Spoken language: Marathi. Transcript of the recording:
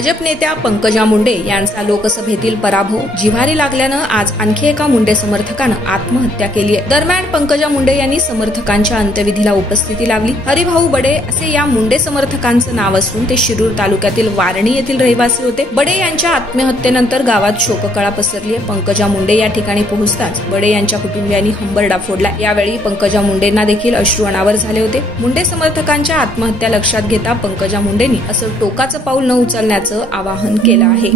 भाजप नेत्या पंकजा मुंडे यांचा लोकसभेतील पराभव जिव्हारी लागल्यानं आज आणखी एका मुंडे समर्थकानं आत्महत्या केली आहे। दरम्यान पंकजा मुंडे यांनी समर्थकांच्या अंत्यविधीला उपस्थिती लावली। हरिभाऊ बडे असे या मुंडे समर्थकांचं नाव असून ते शिरूर तालुक्यातील वारणी येथील रहिवासी होते। बडे यांच्या आत्महत्येनंतर गावात शोककळा पसरली आहे। पंकजा मुंडे या ठिकाणी पोहोचताच बडे यांच्या कुटुंबियांनी हंबरडा फोडला। यावेळी पंकजा मुंडेंना देखील अश्रू अनावर झाले होते। मुंडे समर्थकांच्या आत्महत्या लक्षात घेता पंकजा मुंडेंनी असं टोकाचं पाऊल न उचलण्याचं आवाहन केलं आहे।